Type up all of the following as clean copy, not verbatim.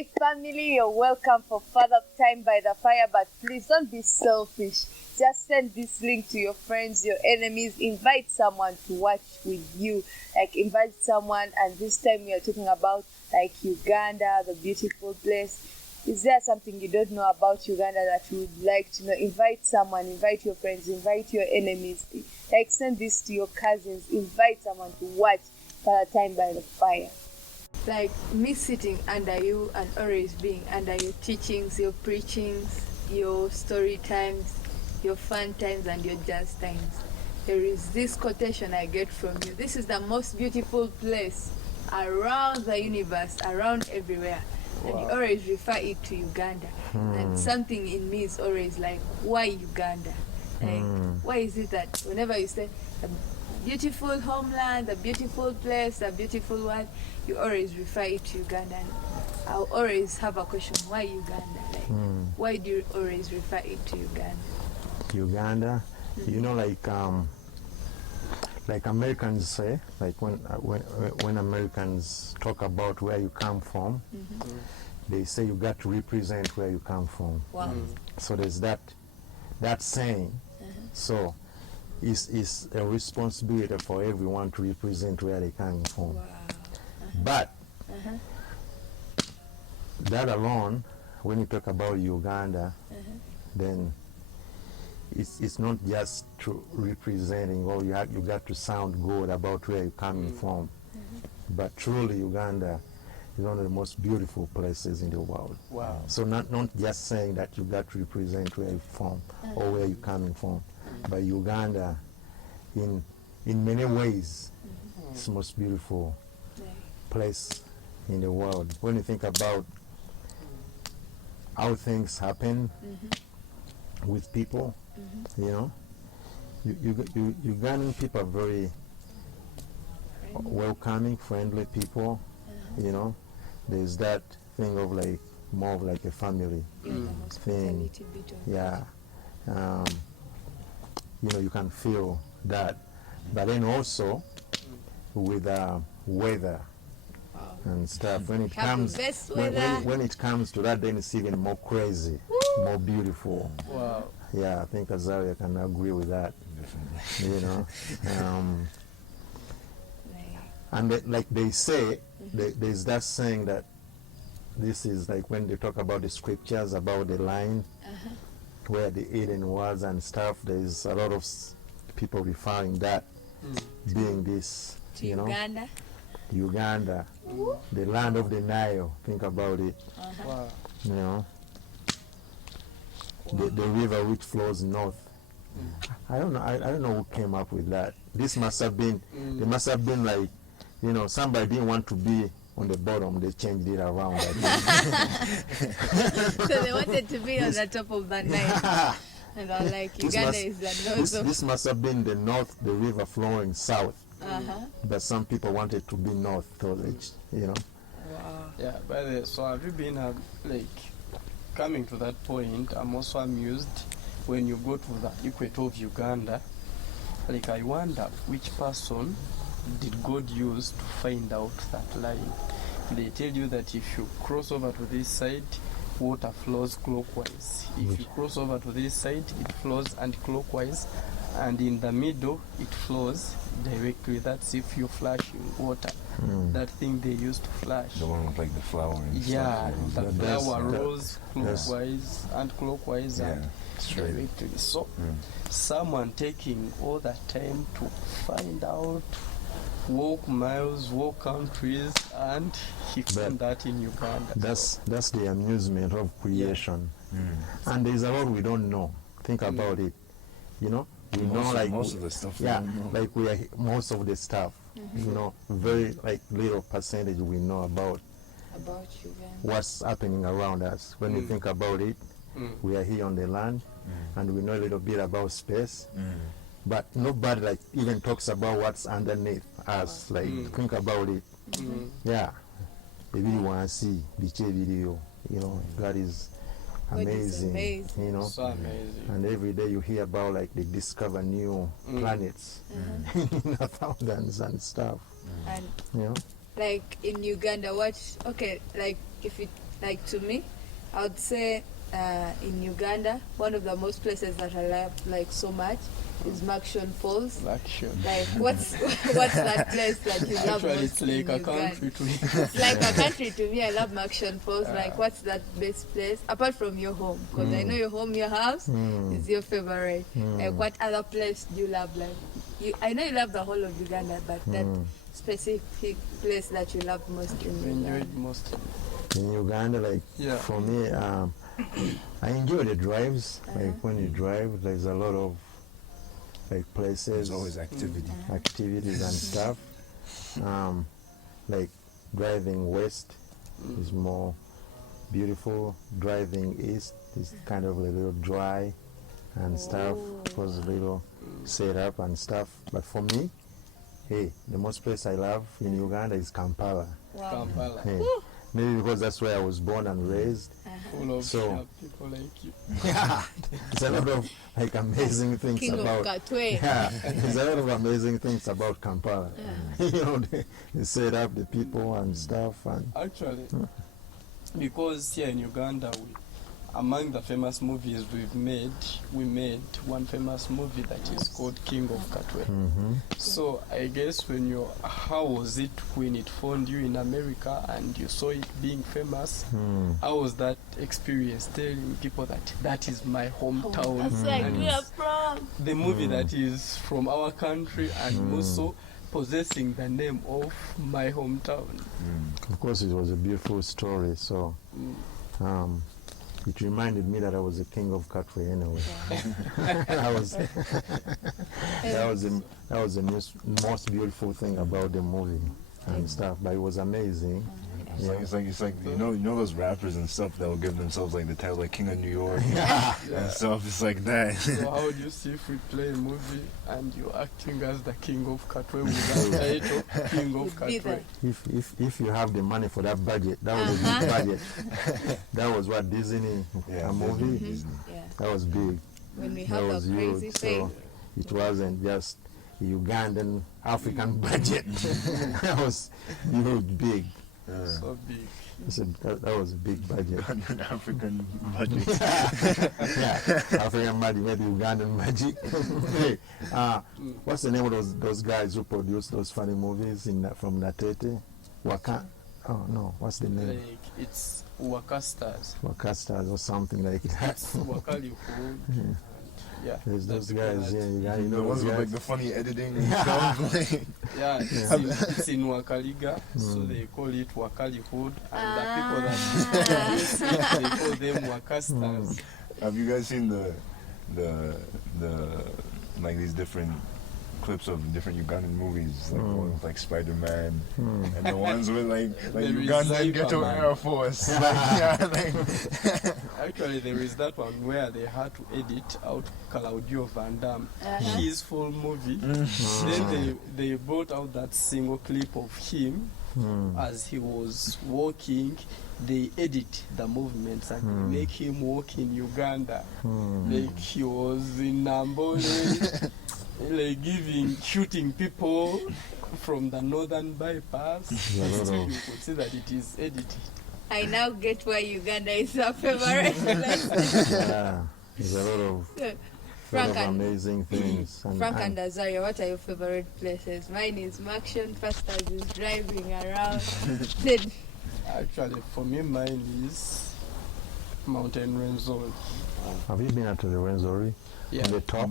Hey family, you're welcome for Father Time by the Fire, but please don't be selfish. Just send this link to your friends, your enemies, invite someone to watch with you. Like invite someone, and this time we are talking about like Uganda, the beautiful place. Is there something you don't know about Uganda that you would like to know? Invite someone, invite your friends, invite your enemies. Like send this to your cousins, invite someone to watch Father Time by the Fire. Like me sitting under you and always being under your teachings, your preachings, your story times, your fun times and your jazz times. There is this quotation I get from you. This is the most beautiful place around the universe, around everywhere. Wow. And you always refer it to Uganda. And something in me is always like, why Uganda? Like, why is it that whenever you say the beautiful homeland, the beautiful place, the beautiful one, you always refer it to Uganda? And I'll always have a question, why Uganda? Like, why do you always refer it to Uganda? Uganda, you know, like Americans say, like when Americans talk about where you come from, they say you got to represent where you come from. Wow. So there's that saying. So it's a responsibility for everyone to represent where they come from. Wow. But that alone, when you talk about Uganda, then it's not just to representing, or you got to sound good about where you're coming from. But truly Uganda is one of the most beautiful places in the world. Wow. So not just saying that you got to represent where you're from or where you're coming from, but Uganda in many ways it's the most beautiful place in the world. When you think about how things happen with people, you know, Ugandan people are very welcoming, friendly people. You know, there's that thing of like more of like a family thing. Yeah, you know, you can feel that. But then also with weather and stuff, when it comes when it comes to that, then it's even more crazy, more beautiful. Wow. Yeah, I think Azaria can agree with that. You know, and like they say, there's that saying that this is like when they talk about the scriptures about the line where the Eden was and stuff. There's a lot of people referring that being this, you know, Uganda, the land of the Nile. Think about it. Wow. You know, the river which flows north. I don't know. I don't know who came up with that. This must have been. It must have been like, you know, somebody didn't want to be on the bottom. They changed it around. So they wanted to be on the top of the Nile. And I'm like, Uganda is the north. This must have been the north, the river flowing south. But some people wanted to be north, so you know. Wow. Yeah, by the way, so have you been like coming to that point? I'm also amused when you go to the equator of Uganda. Like, I wonder which person did God use to find out that line. They tell you that if you cross over to this side, water flows clockwise. If you cross over to this side, it flows anti-clockwise, and in the middle, it flows directly. That's if you're flashing water. That thing they used to flash. The one with like the flower and Yeah, stuff. the flower rose clockwise and clockwise and straight. directly. So someone taking all that time to find out, walk miles, walk countries, and he found that in Uganda. That's the amusement of creation. And there's a lot we don't know. Think about it. You know, we know like most of the stuff. yeah, like we are most of the stuff. You know, very like little percentage we know about Uganda. what's happening around us. When you think about it, we are here on the land, and we know a little bit about space. But nobody like even talks about what's underneath us. Like think about it. Yeah, maybe you want to see the video. You know, God is amazing. You know, So amazing. and every day you hear about like they discover new planets in thousands and stuff. And You know, like in Uganda, like if Like to me, I would say in Uganda, one of the most places that I love like so much is Makshon Falls. Action. Like what's that place that you love Actually, most it's like in a Uganda? country to me. It's like a country to me. I love Makshon Falls. Like what's that best place apart from your home? Because I know your home, your house is your favorite. Like what other place do you love? Like I know you love the whole of Uganda, but that specific place that you love most in Uganda. Enjoyed most. In Uganda, like Yeah. for me, I enjoy the drives. Like when you drive, there's a lot of like places, There's always activity. activities and stuff. Like driving west is more beautiful. Driving east is kind of a little dry and stuff. Was a little set up and stuff. But for me, hey, the most place I love in Uganda is Kampala. Wow. Kampala. Hey, maybe because that's where I was born and raised. Full of So- sharp people like you. There's a lot of like amazing things King about. of Katwe. Yeah, there's a lot of amazing things about Kampala. You know, they set up the people and stuff, and Actually, because here in Uganda, among the famous movies we made one famous movie that is called King of Katwe. So I guess how was it when it found you in America and you saw it being famous? How was that experience telling people that is my hometown? That's where I and grew it's up from. the movie that is from our country and also possessing the name of my hometown. of course, it was a beautiful story. So, it reminded me that I was a king of Katwe anyway. that was the most beautiful thing about the movie and stuff. But it was amazing. It's like you know those rappers and stuff that will give themselves like the title like King of New York and stuff. It's like that. So how do you see if we play a movie and you're acting as the King of Katwe with that title, King of Be Katwe? there. If you have the money for that budget, that was a big budget. That was what Disney a movie. Disney. Yeah. That was big. When we That have was the crazy huge. fame. So it wasn't just a Ugandan African budget. That was huge, big. So big. That was a big budget. An African budget. Yeah, African magic, maybe Ugandan magic. Hey, what's the name of those guys who produced those funny movies from Natete? Oh no, what's the name? Like it's Wakastas. Wakastas or something like that. It's Wakali food. Yeah. There's that's those the guys, people yeah, you The know ones those with like guys. the funny editing and stuff. Like, Yeah, it's in Wakaliga, so they call it Wakali food, and the people that produce it, they call them Wakastas. have you guys seen the like these different clips of different Ugandan movies, like the ones with like Spider-Man and the ones with like There is Ugandan Ghetto Cyberman. Air Force. Like, Actually, there is that one where they had to edit out Claudio Van Damme, his full movie. Then they brought out that single clip of him as he was walking. They edit the movements and make him walk in Uganda, like he was in Nambole, like shooting people from the northern bypass. Yeah, But still, no. you could see that it is edited. I now get why Uganda is our favorite place. Yeah, there's a lot of Frank and amazing things. Frank and Azaria, what are your favorite places? Mine is Makshon, Pastors is driving around. Then Actually, for me, mine is Mountain Renzori. have you been up to the Renzori? Yeah, On the top?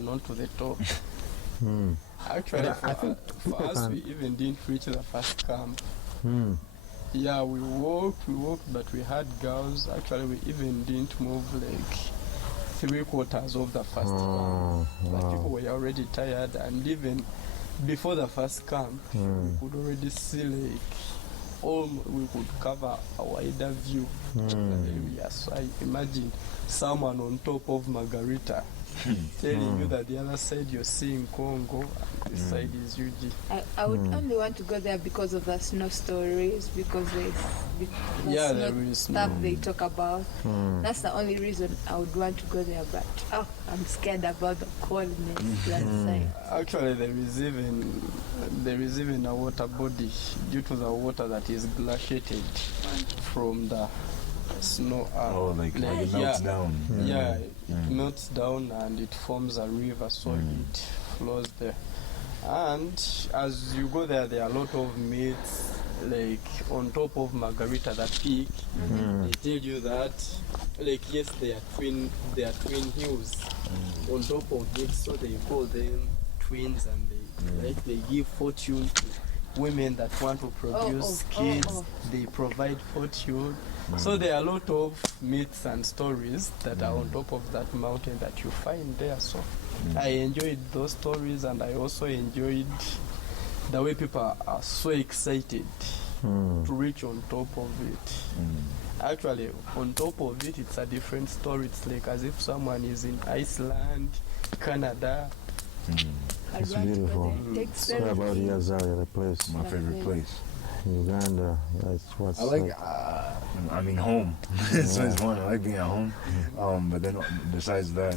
not to the top. Mm. Actually, But I think for people us, can- we even didn't reach the first camp. Mm. Yeah, we walked, but we had girls. Actually, we even didn't move like 3/4 of the first camp. Oh, But wow. people were already tired, and even before the first camp, we could already see we could cover a wider view of the area. So I imagine someone on top of Margarita telling you that the other side you're seeing Congo, and this side is UG. I would only want to go there because of the snow stories, because the Yeah, snow there is stuff they talk about. That's the only reason I would want to go there. But I'm scared about the coldness that side. Actually, there is even a water body due to the water that is glaciated from the snow. Oh, like it melts down. Yeah, it melts down and it forms a river, so it flows there. And as you go there, there are a lot of myths. Like on top of Margarita, the peak, they tell you that, like, yes, they are twin hills on top of it, so they call them twins, and they give fortune to women that want to produce kids. They provide fortune. So there are a lot of myths and stories that are on top of that mountain that you find there. So I enjoyed those stories, and I also enjoyed the way people are so excited to reach on top of it. Actually, on top of it, it's a different story. It's like as if someone is in Iceland, Canada. It's beautiful. What about you, Azaria, the place? My favorite place. Uganda. That's what's I like, I mean, home. So it's one. I like being at home. But then besides that,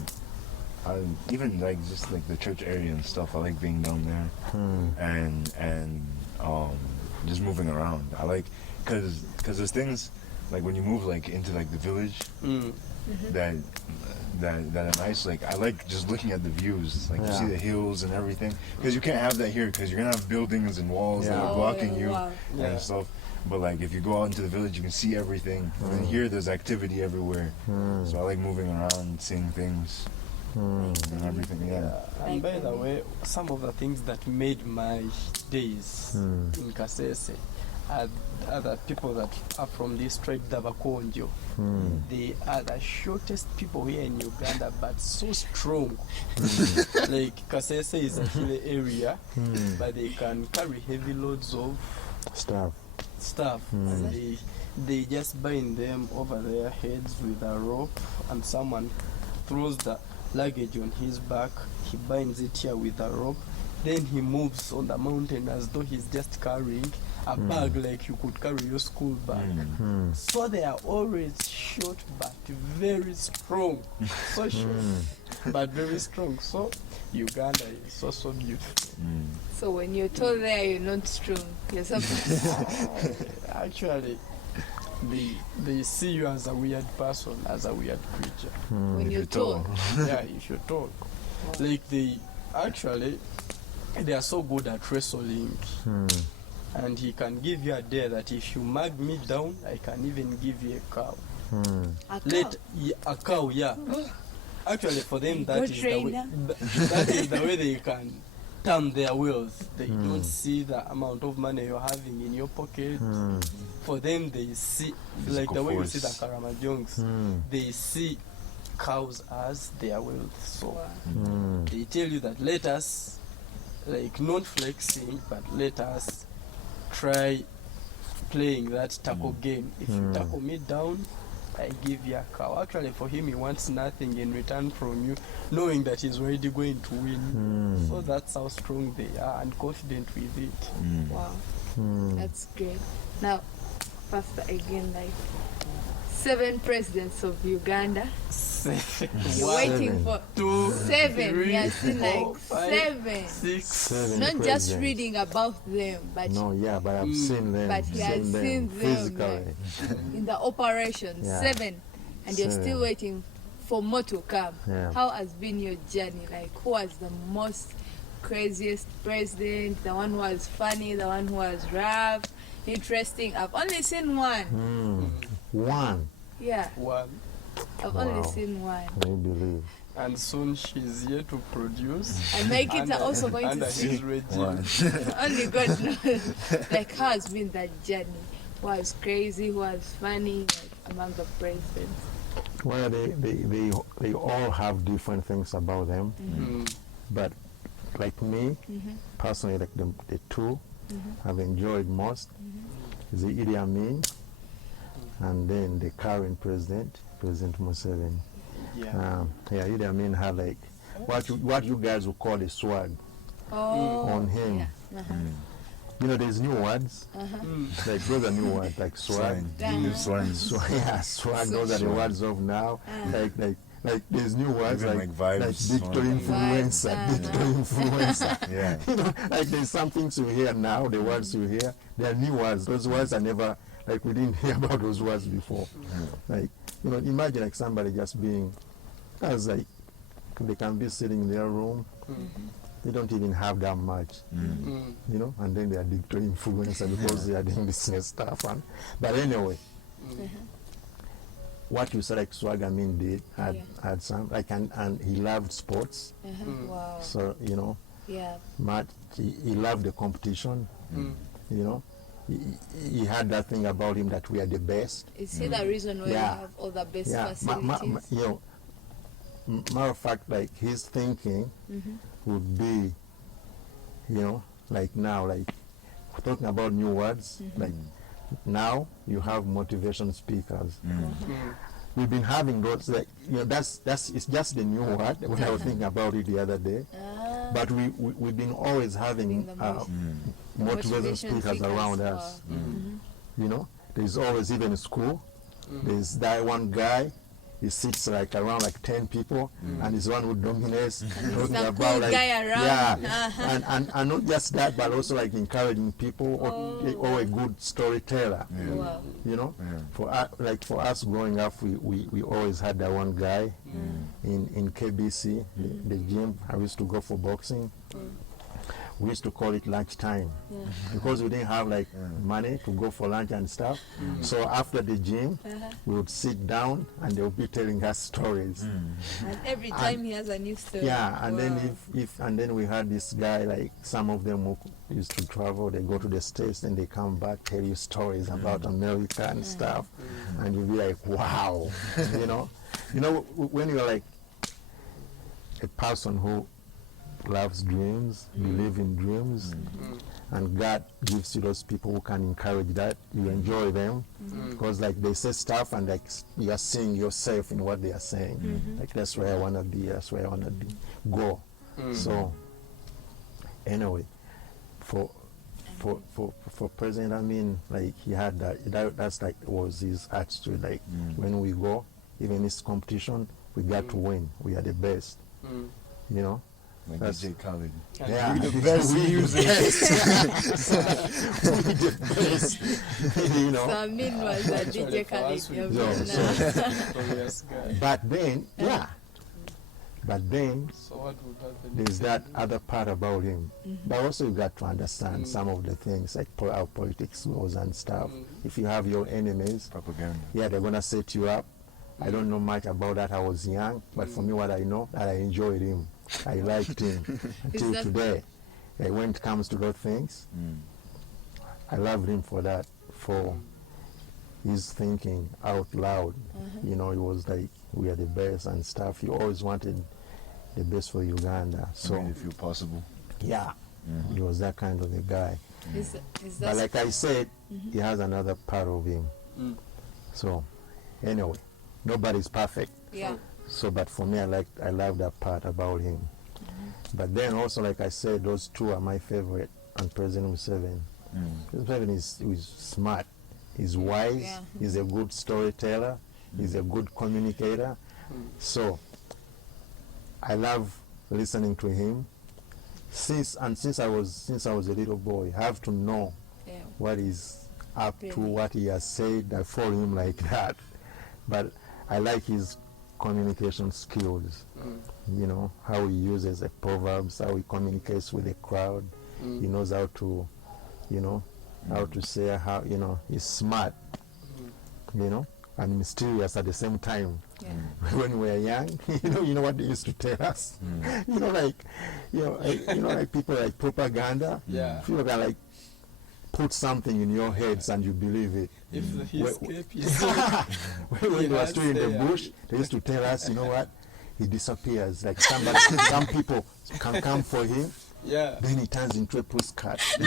I even like just like the church area and stuff. I like being down there and just moving around. I like because there's things like when you move like into like the village that are nice. Like I like just looking at the views. Like you see the hills and everything. Because you can't have that here because you're gonna have buildings and walls that are blocking you and stuff. But like if you go out into the village, you can see everything. And here there's activity everywhere. So I like moving around, seeing things. And everything, And by the way, some of the things that made my days in Kasese are the people that are from this tribe, the Bakonjo. They are the shortest people here in Uganda, but so strong. Like Kasese is a hilly area, but they can carry heavy loads of stuff. And they just bind them over their heads with a rope, and someone throws the luggage on his back. He binds it here with a rope, then he moves on the mountain as though he's just carrying a bag, like you could carry your school bag. So they are always short but very strong. So short but very strong. So Uganda is so beautiful. So when you're tall there, you're not strong. You're something. Actually, they see you as a weird person, as a weird creature. When you're tall. Yeah, if you're tall. Like they are so good at wrestling. And he can give you a dare that if you mark me down, I can even give you a cow. A cow, yeah. Actually, for them, that is the way they can turn their wealth. They don't see the amount of money you're having in your pocket. For them, they see, like the way you see the Karamajongs, they see cows as their wealth. So they tell you that let us, like not flexing, but let us try playing that tackle game. If you tackle me down, I give you a cow. Actually, for him, he wants nothing in return from you, knowing that he's already going to win. So that's how strong they are and confident with it. Wow, that's great. Now, Pastor, again, like 7 presidents of Uganda. You're waiting for 7. 3, Yes, 4, 5, 6. 7 Not just presidents. reading about them, but but I've seen them. But he has seen them, physically. in the operation. Yeah. 7, and you're 7. still waiting for more to come. Yeah. How has been your journey? Like, who was the most craziest president? The one who was funny, the one who was rough, interesting? I've only seen one. One. Yeah, One. I've Wow. only seen one. Can you believe? And soon she's here to produce. And my kids are also going under to see. his regime. Only God knows. Like, how has been that journey? Who was crazy? Who was funny? Like, among the presidents. Well, they all have different things about them. But like me, personally, like the 2 I've enjoyed most is the Idi Amin and then the current president, President Museveni. Yeah. Yeah, Idi Amin had like what you guys would call a swag on him. Yeah. You know, there's new words. Like those are new words, like swag. Slang. New slang. Yeah, swag. Those are the words of now. Like there's new words Even like vibes. digital influencer, digital influencer. Yeah. You know, like there's some things you hear now. The words you hear, they are new words. Those words are never like we didn't hear about those words before. Like you know, imagine like somebody just being, as like they can be sitting in their room. They don't even have that much, you know, and then they are digital influencer because they are doing business stuff. But anyway, what you said like Swag Amin did had some like and he loved sports. Wow. So you know, Yeah. Matt he loved the competition. You know, he had that thing about him that we are the best. Is he the reason why Yeah. you have all the best Yeah, facilities? you know, matter of fact, like his thinking would be, you know, like now, like talking about new words, like now you have motivation speakers. We've been having those, like, you know, that's it's just the new word when I was thinking about it the other day. But we've been always having motivation speakers around us. You know, there's always, even in school, there's that one guy. He sits like around like 10 people, and he's the one who dominates. Talking the about cool like guy around. and not just that, but also like encouraging people or a good storyteller. Wow. You know, for us growing up, we always had that one guy in KBC, the gym. I used to go for boxing. We used to call it lunchtime because we didn't have like money to go for lunch and stuff. So after the gym, we would sit down and they would be telling us stories. And every time he has a new story. Yeah, and Wow. then if then we had this guy, like some of them who used to travel, they go to the States and they come back, tell you stories about America and stuff, and you'll be like, wow. you know when you're like a person who loves dreams, believe in dreams, and God gives you those people who can encourage that. You enjoy them because like they say stuff and like you are seeing yourself in what they are saying. Like that's where I want to be. That's where I want to be. Go. So anyway, for President, I mean, like he had that's like was his attitude. Like when we go, even this competition, we got to win. We are the best. You know. Like That's- DJ Khaled. Yeah, We the best music. We the best. You know. So Amin was a Actually, DJ for us, Khaled. we No, Yavuna. so- Notorious guy. But then, but then So what would happen? there's that other part about him. But also you got to understand some of the things like how politics goes and stuff. If you have your enemies, Propaganda. yeah, they're gonna set you up. I don't know much about that. I was young, but for me, what I know, that I enjoyed him. I liked him until that- today. When it comes to those things, I loved him for that, for his thinking out loud. You know, he was like, we are the best and stuff. He always wanted the best for Uganda. So So, made it feel possible. yeah, he was that kind of a guy. Is But that like I said, he has another part of him. So, anyway, nobody's perfect. yeah. So, but for me, I love that part about him. But then also, like I said, those two are my favorite on President Museveni. Museveni is smart, he's wise, Yeah. he's a good storyteller, he's a good communicator. So, I love listening to him. Since I was a little boy, I have to know Yeah. what he's up to, Really? what he has said. I follow him like that. But I like his communication skills. You know, how he uses the proverbs, how he communicates with the crowd. He knows how to, you know, how to say how, you know, he's smart, you know, and mysterious at the same time. Yeah. When we were young, you know what they used to tell us? You know, like, like people like propaganda. Yeah. People can like put something in your heads and you believe it. If he Well, escaped, When we were has still in the there. bush, they used to tell us, you know what? He disappears. Like some people can come for him, yeah. then he turns into a postcard. He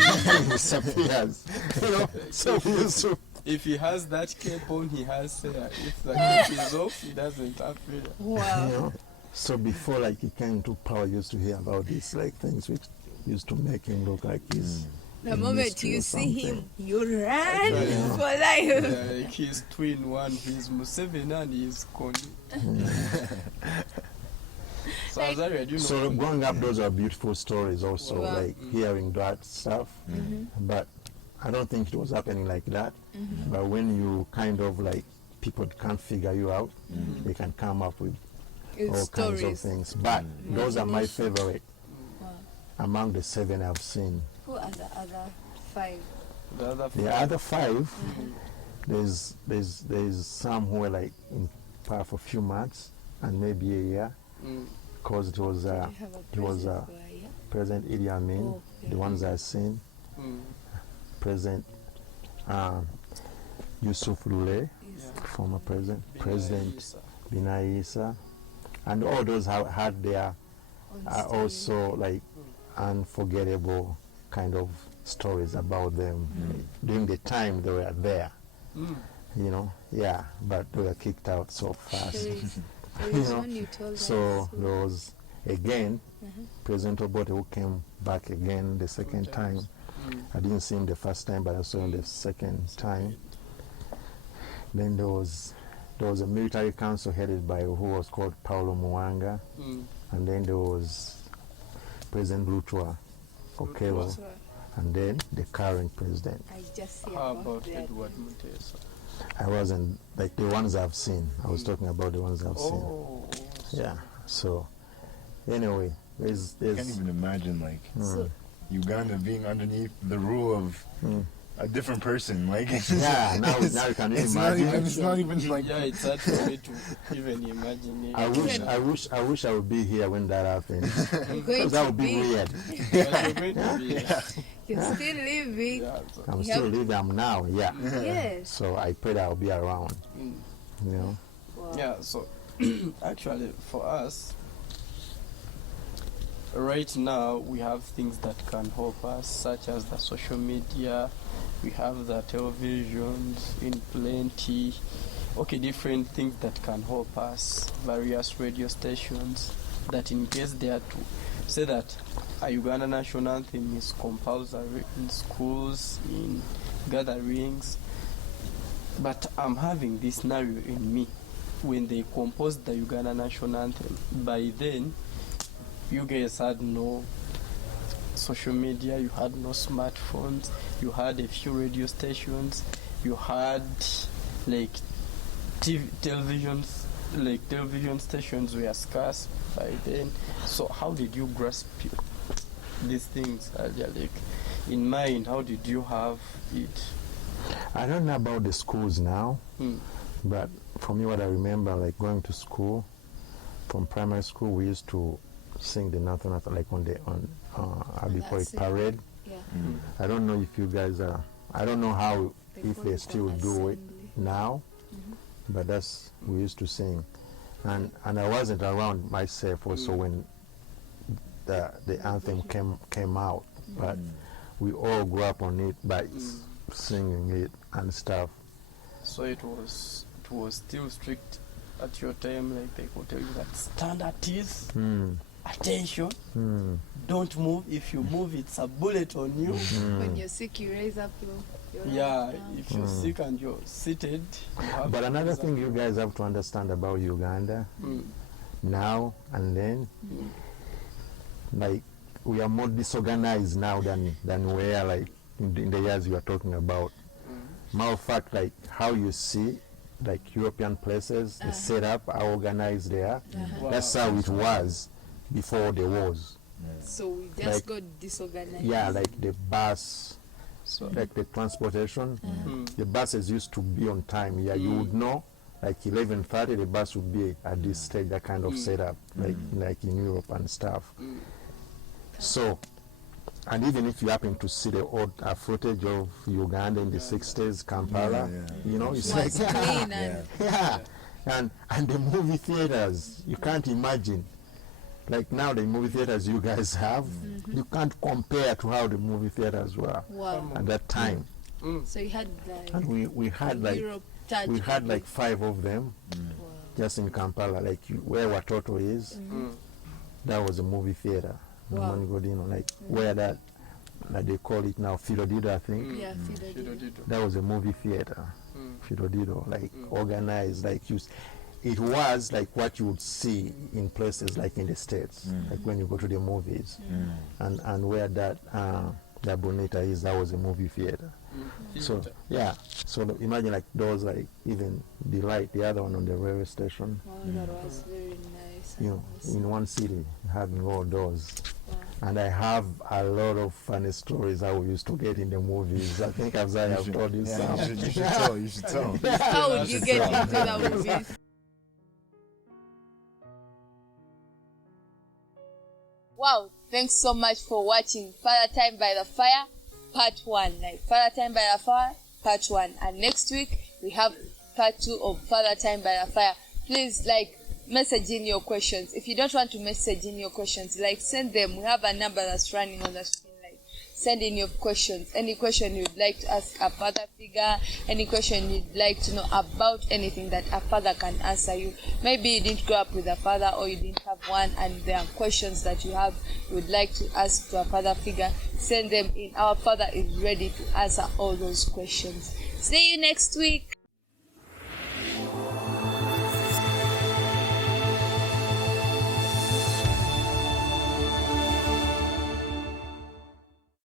disappears. You know, so we used to If he has that cape on, he has hair. If the cape is off, he doesn't have hair. Wow. You know? So before like he came to power, you used to hear about these like things which used to make him look like he's The a moment mystery you or see him, something. you run Yeah. for life. Yeah, like he's twin one. He's Museveni and he's Kony. So Azaria, do you know? So growing up, those are beautiful stories also, Wow. like hearing that stuff. But I don't think it was happening like that. But when you kind of like, people can't figure you out, they can come up with It's all kinds of stories. things. But those are my favorite Wow. among the 7 I've seen. Who are the other 5? The other The other 5, there's some who were like in power for a few months and maybe a year, because it was You have a it was present for a year? President Idi Amin, Oh, the ones I've seen, President Yusuf Lule, former president, President Binai Issa, and all those had their are also like unforgettable kind of stories about them during the time they were there. You know, yeah, but they were kicked out so fast. There You is know, one you told so us. there was again President Obote who came back again the second time. I didn't see him the first time, but I saw him the second time. Then there was a military council headed by who was called Paulo Muanga, and then there was President Lutwa Okello, and then the current president. I just see How about about that. Edward Mutesa? I wasn't like the ones I've seen. I was talking about the ones I've seen. Oh, Yeah. So anyway, there's I can't even imagine like So, Uganda being underneath the rule of a different person. Like yeah. Now you can it's not imagine. even. It's not even like. yeah, it's hard for me to even imagine it. I wish I would be here when that happened. I'm going That to would be weird. But you're going to be, You're still living. yeah, so, I'm Yeah. still living. I'm now. Yeah. Yes. So I pray that I'll be around. You know. Wow. yeah, so actually for us, right now we have things that can help us, such as the social media. We have the televisions in plenty. Okay, different things that can help us. Various radio stations that, in case they are to say that a Uganda national anthem is compulsory in schools, in gatherings. But I'm having this scenario in me. When they composed the Uganda national anthem, by then you guys had no social media, you had no smartphones, you had a few radio stations, you had like televisions, like television stations were scarce by then. So how did you grasp these things earlier? Like in mind, how did you have it? I don't know about the schools now, Hmm. but for me, what I remember, like going to school, from primary school, we used to sing the national anthem, like on how do you call it, That's it. parade. Yeah. I don't know if you guys are. I don't know how They if call they it still an do it assembly. now, but that's we used to sing, and I wasn't around myself also when the anthem came out, but we all grew up on it by singing it and stuff. So it was still strict at your time, like they could tell you that stand at ease, attention, don't move. If you move, it's a bullet on you. When you're sick, you raise up your Yeah, right arm. if you're sick and you're seated, you have But to another raise up thing your- you guys have to understand about Uganda now and then, like we are more disorganized now than we were like in the years you are talking about. Matter of fact, like how you see like European places, the setup, how organized they are. Wow. That's how it was before the wars. So we just Like- got disorganized. Yeah, like the bus, So, like the transportation, the buses used to be on time. Yeah, you would know, like 11:30, the bus would be at this stage. That kind of setup, like in Europe and stuff. So, and even if you happen to see the old footage of Uganda in the 60s, Kampala, you know, it's like Was clean and yeah, and the movie theaters, you can't imagine. Like now, the movie theaters you guys have, you can't compare to how the movie theaters were wow. at that time. So you had And we had like Europe touch. we had like 5 of them just in Kampala, like where Watoto is. That was a movie theater. Wow. Mangodino, like where that they call it now Filodido, I think. Yeah, Filodido. That was a movie theater. Filodido, like organized, like it was like what you would see in places like in the States, like when you go to the movies, and where that Bonita is, that was a movie theater. So yeah, so imagine like those, like even the light, the other one on the railway station. Wow, that was very nice. You know, in one city having all those. And I have a lot of funny stories I used to get in the movies. I think I've told you some. You should tell. How would you get into the movies? Wow, thanks so much for watching Father Time by the Fire Part 1. Like Father Time by the Fire Part 1. And next week we have Part 2 of Father Time by the Fire. Please message in your questions. If you don't want to message in your questions, send them. We have a number that's running on the screen. Send in your questions. Any question you'd like to ask a father figure, any question you'd like to know about anything that a father can answer you. Maybe you didn't grow up with a father, or you didn't have one, and there are questions that you would like to ask to a father figure. Send them in. Our father is ready to answer all those questions. See you next week.